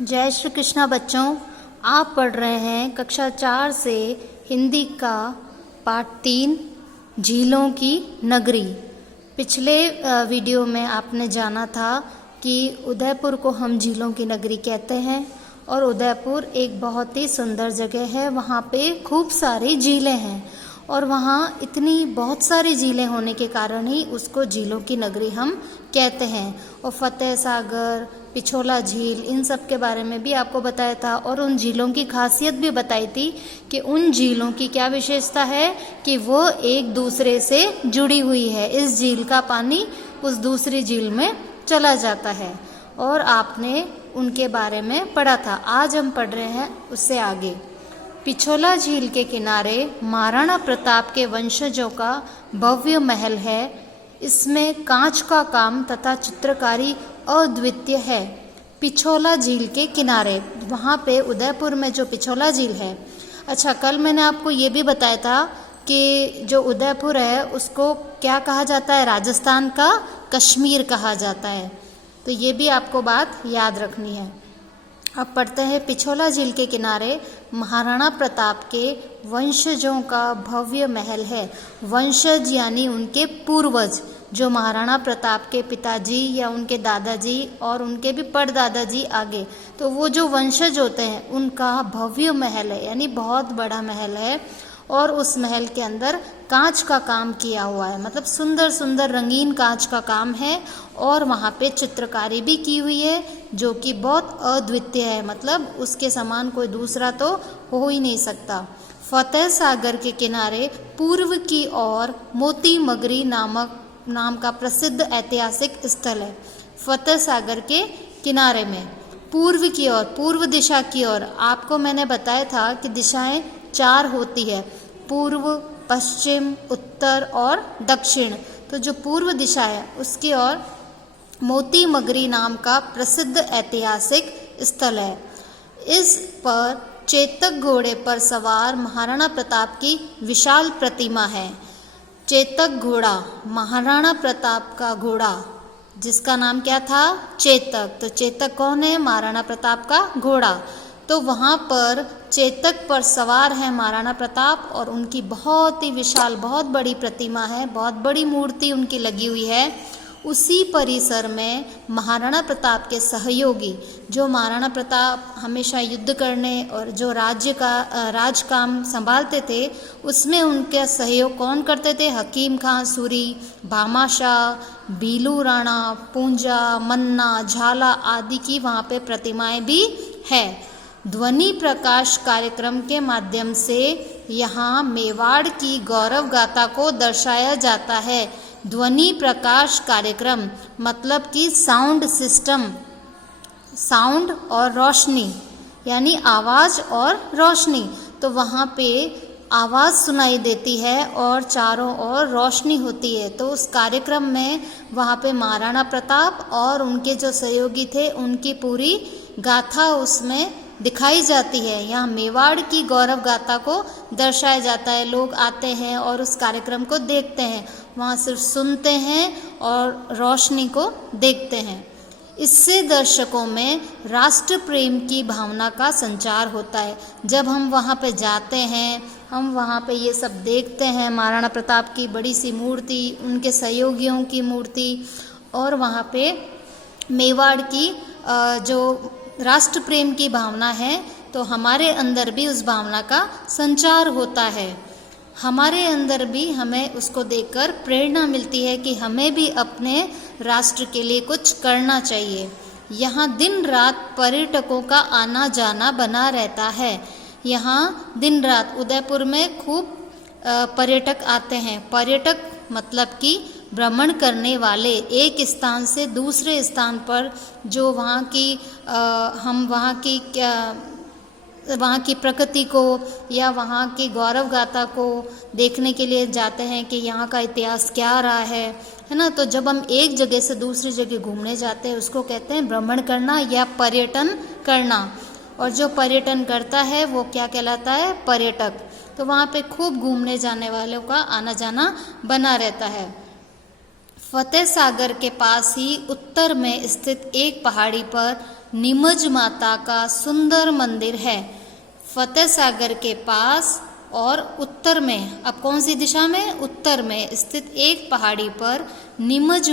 जय श्री कृष्णा बच्चों, आप पढ़ रहे हैं कक्षा 4 से हिंदी का पाठ 3 झीलों की नगरी। पिछले वीडियो में आपने जाना था कि उदयपुर को हम झीलों की नगरी कहते हैं और उदयपुर एक बहुत ही सुंदर जगह है। वहाँ पे खूब सारी झीलें हैं और वहाँ इतनी बहुत सारी झीलें होने के कारण ही उसको झीलों की नगरी हम कहते हैं। और फतेह सागर, पिछोला झील, इन सब के बारे में भी आपको बताया था और उन झीलों की खासियत भी बताई थी कि उन झीलों की क्या विशेषता है कि वो एक दूसरे से जुड़ी हुई है। इस झील का पानी उस दूसरी झील में चला जाता है और आपने उनके बारे में पढ़ा था। आज हम पढ़ रहे हैं उससे आगे। पिछोला झील के किनारे महाराणा प्रताप के वंशजों का भव्य महल है। इसमें कांच का काम तथा चित्रकारी अद्वितीय है। पिछोला झील के किनारे, वहाँ पे उदयपुर में जो पिछोला झील है। अच्छा, कल मैंने आपको ये भी बताया था कि जो उदयपुर है उसको क्या कहा जाता है? राजस्थान का कश्मीर कहा जाता है। तो ये भी आपको बात याद रखनी है। अब पढ़ते हैं। पिछोला झील के किनारे महाराणा प्रताप के वंशजों का भव्य महल है। वंशज यानी उनके पूर्वज, जो महाराणा प्रताप के पिताजी या उनके दादाजी और उनके भी परदादाजी आगे, तो वो जो वंशज होते हैं उनका भव्य महल है, यानी बहुत बड़ा महल है। और उस महल के अंदर कांच का काम किया हुआ है, मतलब सुंदर सुंदर रंगीन कांच का काम है और वहाँ पे चित्रकारी भी की हुई है जो कि बहुत अद्वितीय है, मतलब उसके समान कोई दूसरा तो हो ही नहीं सकता। फतेह सागर के किनारे पूर्व की ओर मोती मगरी नाम का प्रसिद्ध ऐतिहासिक स्थल है। फतेह सागर के किनारे में पूर्व की ओर, पूर्व दिशा की ओर, आपको मैंने बताया था कि दिशाएं 4 होती है, पूर्व, पश्चिम, उत्तर और दक्षिण। तो जो पूर्व दिशा है उसकी ओर मोती मगरी नाम का प्रसिद्ध ऐतिहासिक स्थल है। इस पर चेतक घोड़े पर सवार महाराणा प्रताप की विशाल प्रतिमा है। चेतक घोड़ा, महाराणा प्रताप का घोड़ा, जिसका नाम क्या था? चेतक। तो चेतक कौन है? महाराणा प्रताप का घोड़ा। तो वहाँ पर चेतक पर सवार है महाराणा प्रताप और उनकी बहुत ही विशाल, बहुत बड़ी प्रतिमा है, बहुत बड़ी मूर्ति उनकी लगी हुई है। उसी परिसर में महाराणा प्रताप के सहयोगी, जो महाराणा प्रताप हमेशा युद्ध करने और जो राज काम संभालते थे, उसमें उनका सहयोग कौन करते थे? हकीम खां सूरी, भामाशाह, बीलू राणा, पूंजा, मन्ना, झाला आदि की वहाँ पे प्रतिमाएं भी है। ध्वनि प्रकाश कार्यक्रम के माध्यम से यहाँ मेवाड़ की गौरव गाथा को दर्शाया जाता है। ध्वनि प्रकाश कार्यक्रम मतलब कि साउंड सिस्टम, साउंड और रोशनी, यानी आवाज़ और रोशनी। तो वहाँ पे आवाज़ सुनाई देती है और चारों ओर रोशनी होती है। तो उस कार्यक्रम में वहाँ पे महाराणा प्रताप और उनके जो सहयोगी थे उनकी पूरी गाथा उसमें दिखाई जाती है। यहाँ मेवाड़ की गौरव गाथा को दर्शाया जाता है। लोग आते हैं और उस कार्यक्रम को देखते हैं, वहाँ सिर्फ सुनते हैं और रोशनी को देखते हैं। इससे दर्शकों में राष्ट्र प्रेम की भावना का संचार होता है। जब हम वहाँ पे जाते हैं, हम वहाँ पे ये सब देखते हैं, महाराणा प्रताप की बड़ी सी मूर्ति, उनके सहयोगियों की मूर्ति, और वहाँ पे मेवाड़ की जो राष्ट्र प्रेम की भावना है, तो हमारे अंदर भी उस भावना का संचार होता है। हमारे अंदर भी हमें उसको देखकर प्रेरणा मिलती है कि हमें भी अपने राष्ट्र के लिए कुछ करना चाहिए। यहाँ दिन रात पर्यटकों का आना जाना बना रहता है। यहाँ दिन रात उदयपुर में खूब पर्यटक आते हैं। पर्यटक मतलब कि भ्रमण करने वाले, एक स्थान से दूसरे स्थान पर जो वहाँ की हम वहाँ की प्रकृति को या वहाँ की गौरव गाथा को देखने के लिए जाते हैं कि यहाँ का इतिहास क्या रहा है ना। तो जब हम एक जगह से दूसरी जगह घूमने जाते हैं उसको कहते हैं भ्रमण करना या पर्यटन करना। और जो पर्यटन करता है वो क्या कहलाता है? पर्यटक। तो वहाँ पे खूब घूमने जाने वालों का आना जाना बना रहता है। फतेह सागर के पास ही उत्तर में स्थित एक पहाड़ी पर नीमच माता का सुंदर मंदिर है। फतेह सागर के पास और उत्तर में, अब कौन सी दिशा में, उत्तर में स्थित एक पहाड़ी पर नीमच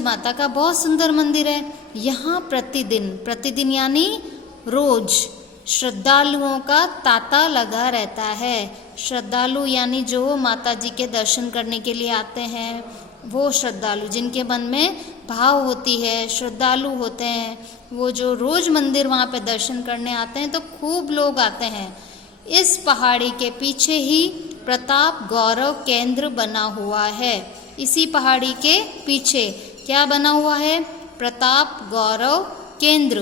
माता का बहुत सुंदर मंदिर है। यहाँ प्रतिदिन यानी रोज श्रद्धालुओं का तांता लगा रहता है। श्रद्धालु यानी जो माता जी के दर्शन करने के लिए आते हैं, वो श्रद्धालु जिनके मन में भाव होती है, श्रद्धालु होते हैं, वो जो रोज मंदिर वहाँ पे दर्शन करने आते हैं, तो खूब लोग आते हैं। इस पहाड़ी के पीछे ही प्रताप गौरव केंद्र बना हुआ है। इसी पहाड़ी के पीछे क्या बना हुआ है, प्रताप गौरव केंद्र।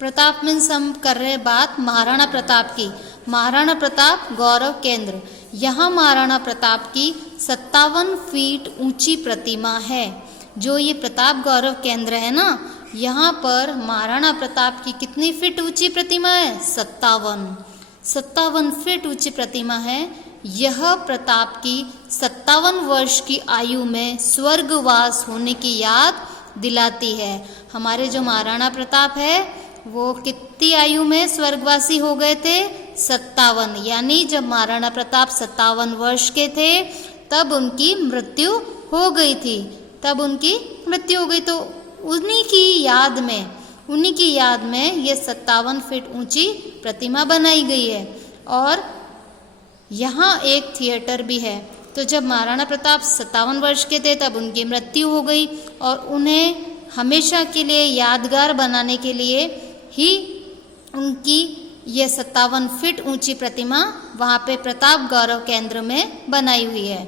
प्रताप मीन्स हम कर रहे बात महाराणा प्रताप की। महाराणा प्रताप गौरव केंद्र, यहाँ महाराणा प्रताप की 57 फीट ऊंची प्रतिमा है। जो ये प्रताप गौरव केंद्र है ना, यहाँ पर महाराणा प्रताप की कितनी फीट ऊंची प्रतिमा है, 57 फीट ऊंची प्रतिमा है। यह प्रताप की 57 वर्ष की आयु में स्वर्गवास होने की याद दिलाती है। हमारे जो महाराणा प्रताप है वो कितनी आयु में स्वर्गवासी हो गए थे, 57। यानी जब महाराणा प्रताप 57 वर्ष के थे तब उनकी मृत्यु हो गई थी, तो उन्हीं की याद में ये 57 फीट ऊंची प्रतिमा बनाई गई है। और यहाँ एक थिएटर भी है। तो जब महाराणा प्रताप 57 वर्ष के थे तब उनकी मृत्यु हो गई, और उन्हें हमेशा के लिए यादगार बनाने के लिए ही उनकी ये 57 फीट ऊंची प्रतिमा वहाँ पे प्रताप गौरव केंद्र में बनाई हुई है।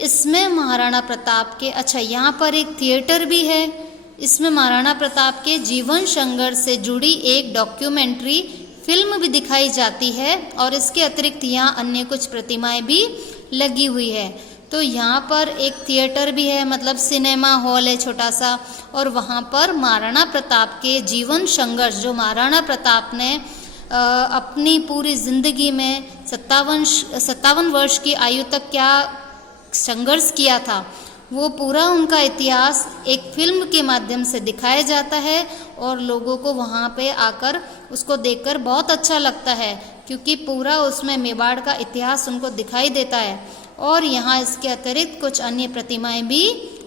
इसमें महाराणा प्रताप के, अच्छा यहाँ पर एक थिएटर भी है। इसमें महाराणा प्रताप के जीवन संघर्ष से जुड़ी एक डॉक्यूमेंट्री फिल्म भी दिखाई जाती है, और इसके अतिरिक्त यहाँ अन्य कुछ प्रतिमाएं भी लगी हुई है। तो यहाँ पर एक थिएटर भी है, मतलब सिनेमा हॉल है छोटा सा, और वहाँ पर महाराणा प्रताप के जीवन संघर्ष, जो महाराणा प्रताप ने अपनी पूरी जिंदगी में 57 वर्ष की आयु तक क्या संघर्ष किया था, वो पूरा उनका इतिहास एक फिल्म के माध्यम से दिखाया जाता है। और लोगों को वहाँ पे आकर उसको देखकर बहुत अच्छा लगता है, क्योंकि पूरा उसमें मेवाड़ का इतिहास उनको दिखाई देता है। और यहाँ इसके अतिरिक्त कुछ अन्य प्रतिमाएं भी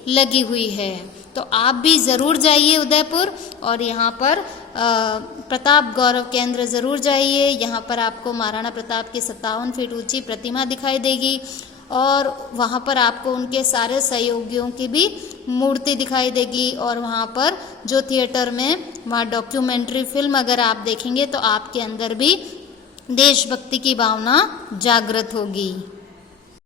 लगी हुई है। तो आप भी ज़रूर जाइए उदयपुर, और यहाँ पर प्रताप गौरव केंद्र ज़रूर जाइए। यहाँ पर आपको महाराणा प्रताप की 57 फीट ऊंची प्रतिमा दिखाई देगी, और वहाँ पर आपको उनके सारे सहयोगियों की भी मूर्ति दिखाई देगी। और वहाँ पर जो थिएटर में वहाँ डॉक्यूमेंट्री फिल्म अगर आप देखेंगे तो आपके अंदर भी देशभक्ति की भावना जागृत होगी।